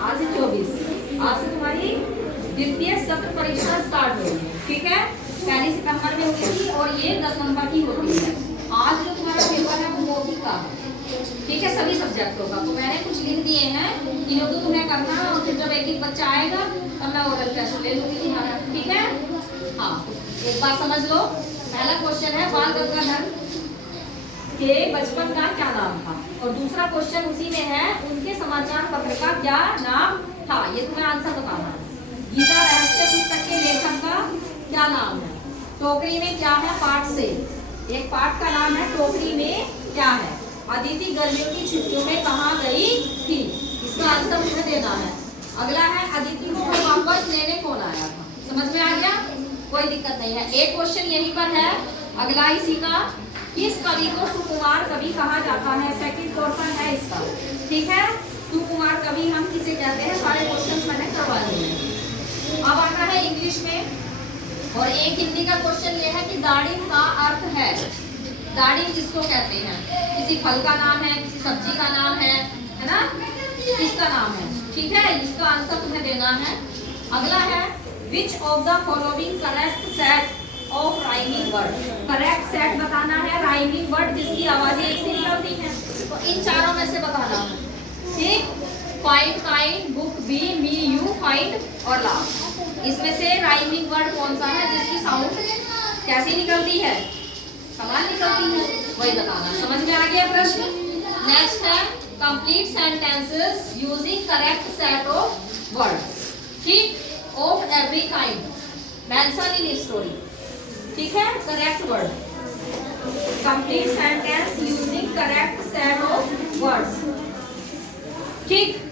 आज से 24, आज से तुम्हारी द्वितीय सत्र परीक्षा स्टार्ट हो गई, ठीक है। पहली सितंबर में हुई थी और ये 10 नंबर की होती है। आज जो तुम्हारा पेपर है वो मौखिक का है, ठीक है, सभी सब्जेक्टों का। तो मैंने कुछ लिख दिए हैं, तीनों तो तुम्हें करना है और फिर जब एक एक बच्चा आएगा तब मैं ओरल टेस्ट ले लूंगी तुम्हारा, ठीक है। हाँ, एक बार समझ लो। पहला क्वेश्चन है बाल गंगाधर के बचपन का क्या नाम था, और दूसरा क्वेश्चन उसी में है उनके समाचार पत्र का क्या नाम था। ये तुम्हें आंसर बताना है। गीता रहस्य पुस्तक के लेखक का क्या नाम है। टोकरी में क्या है पाठ से, एक पाठ का नाम है टोकरी में क्या है। अदिति गर्मियों की छुट्टियों में कहाँ गई थी, इसका आंसर तुम्हें देना है। अगला है अदिति को वापस लेने कौन आया था। समझ में आ गया, कोई दिक्कत नहीं है। एक क्वेश्चन यहीं पर है, अगला इसी का। किस कवि को सुकुमार कवि कहा जाता है, सेकंड क्वेश्चन है इसका, ठीक है। सुकुमार कवि हम किसे कहते हैं, सारे क्वेश्चन मैंने करवा दिए। अब आता है इंग्लिश में, और एक हिंदी का क्वेश्चन ये है कि दाढ़िम का अर्थ है। दाढ़िम किसको कहते हैं, किसी फल का नाम है, किसी सब्जी का नाम है ना, किसका नाम है, ठीक है। इसका आंसर तुम्हें देना है। अगला है which of the following correct set of rhyming word. Correct set बताना है, राइमिंग वर्ड जिसकी आवाजें एक से निकलती हैं, तो इन चारों में से बताना है, ठीक। Find, kind, book, be, me, you, find और लाभ। इसमें से राइमिंग वर्ड कौन सा है जिसकी साउंड कैसी निकलती है, समान निकलती है, वही बताना। समझ में आ गया प्रश्न। नेक्स्ट है complete sentences using correct set of word, ठीक, of every kind mention in story, ठीक है। Correct word, complete sentence using correct set of words, ठीक।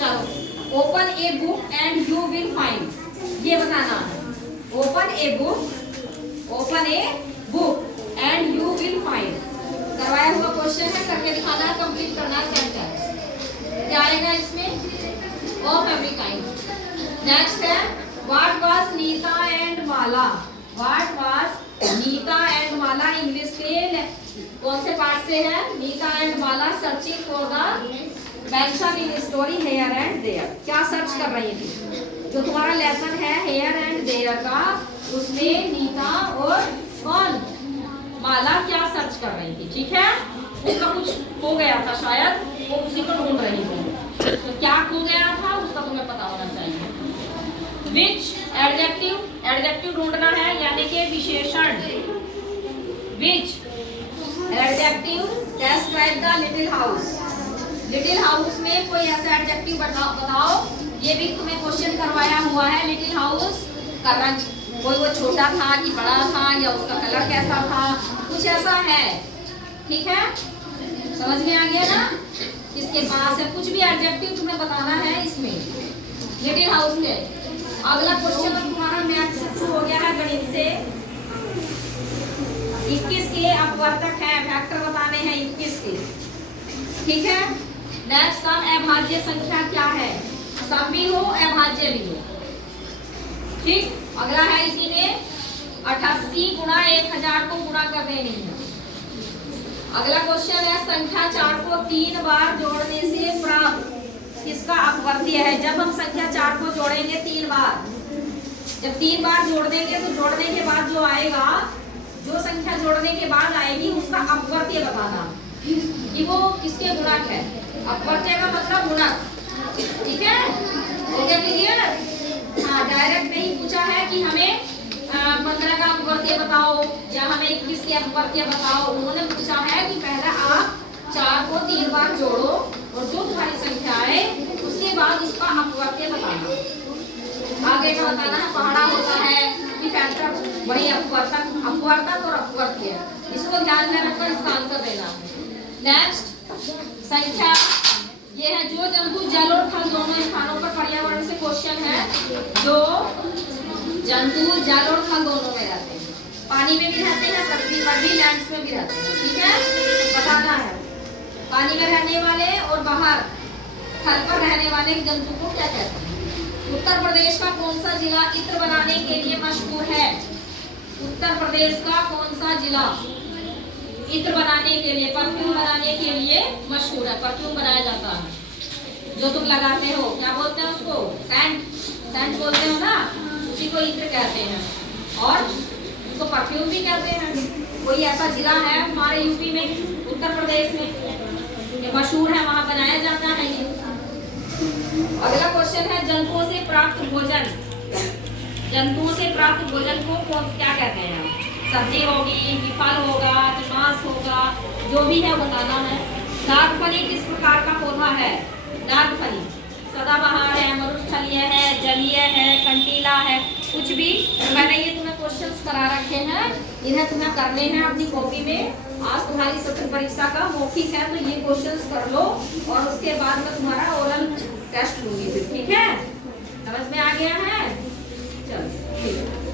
चलो, open a book and you will find, ये बताना है। Open a book, open a book and you will find, करवाया हुआ question है, करके दिखाना है, कंप्लीट करना है सेंटेंस। क्या आएगा इसमें, ऑफ एवरी काइंड। नेक्स्ट है what was Nita and Mala. What was Nita and Mala English के कौन से पार्ट से है, Nita and Mala searching for the mansion in story here and there. क्या सर्च कर रही थी, जो तुम्हारा लेसन है हेयर एंड देयर का, उसमें नीता और कौन, माला क्या सर्च कर रही थी, ठीक है। उसका कुछ खो गया था शायद, वो उसी को ढूंढ रही थी, तो क्या खो गया था उसका तुम्हें पता होना चाहिए। विच एडजेक्टिव, एडजेक्टिव ढूंढना है, यानी कि विशेषण। Which adjective describe the little house. Little house में कोई ऐसा एडजेक्टिव बताओ। ये भी तुम्हें क्वेश्चन करवाया हुआ है। लिटिल हाउस का रंग, कोई वो छोटा था कि बड़ा था, या उसका कलर कैसा था, कुछ ऐसा है, ठीक है। समझ में आ गया ना, किसके पास है, कुछ भी एडजेक्टिव तुम्हें बताना है इसमें लिटिल हाउस के। अगला क्वेश्चन अब तुम्हारा मैथ से शुरू हो गया है, गणित से। 21 के अपवर्तक है, फैक्टर बताने हैं 21 के, ठीक है। नेक्स्ट सम अभाज्य संख्या क्या है, सम भी हो अभाज्य भी हो, ठीक। अगला है इसी में 88 गुणा 1000 को गुणा कर देनी है। अगला क्वेश्चन है संख्या 4 को 3 बार जोड़ने से प्राप्त किसका अपवर्त्य है। जब हम संख्या 4 को जोड़ेंगे 3 बार, जब 3 बार जोड़ देंगे तो जोड़ने के बाद जो आएगा, जो संख्या जोड़ने के बाद आएगी उसका अपवर्त्य बताना कि वो किसके गुणक है। अपवर्त्य का मतलब गुणक, ठीक है। हो गया क्लियर। हाँ, डायरेक्ट नहीं पूछा है कि हमें 15 का अपवर्त्य बताओ या हमें 21 के अपवर्त्य बताओ। उन्होंने पूछा है कि पहले आप 4 को 3 बार जोड़ो और जो तुम्हारी संख्या आए उसके बाद उसका अपवर्त्य बताना। आगे का बताना है, पहाड़ा होता है कि फैक्टर, वही अपवर्तक, अपवर्तक और अपवर्त्य, इसको ध्यान में रखकर इसका आंसर देना है। नेक्स्ट संख्या ये है, जो जंतु जल और थल दोनों स्थानों पर, पर्यावरण से क्वेश्चन है, जो जंतु जल और थल दोनों में रहते हैं, पानी में भी रहते हैं, पृथ्वी पर भी, लैंड्स में भी रहते हैं, ठीक है। बताना है पानी में रहने वाले और बाहर थल पर रहने वाले जंतु को क्या कहते हैं। उत्तर प्रदेश का कौन सा जिला इत्र बनाने के लिए मशहूर है। उत्तर प्रदेश का कौन सा जिला इत्र बनाने के लिए, परफ्यूम बनाने के लिए मशहूर है, परफ्यूम बनाया जाता है। जो तुम लगाते हो, क्या बोलते हैं उसको? सेंट, सेंट बोलते हो ना, उसी को इत्र कहते हैं। और उसको परफ्यूम भी कहते हैं। कोई ऐसा जिला है हमारे यूपी में, उत्तर प्रदेश में, ये मशहूर है, वहां बनाया जाता है ये। अगला क्वेश्चन है जंतुओं से प्राप्त भोजन। जंतुओं से प्राप्त भोजन को क्या कहते हैं? सब्जी होगी, कि फल होगा, कि मांस होगा, जो भी है बताना है। नागफनी किस प्रकार का पौधा है? नागफनी सदाबहार है, मरुस्थलीय है, जलीय है, कंटीला है, कुछ भी। मैंने ये तुम्हें क्वेश्चंस करा रखे हैं, इन्हें तुम्हें करने हैं अपनी कॉपी में। आज तुम्हारी सत्र परीक्षा का मौखिक है, तो ये क्वेश्चंस कर लो और उसके बाद में तुम्हारा ओरल टेस्ट लूंगी फिर, ठीक है? समझ में आ गया है? चलो ठीक है।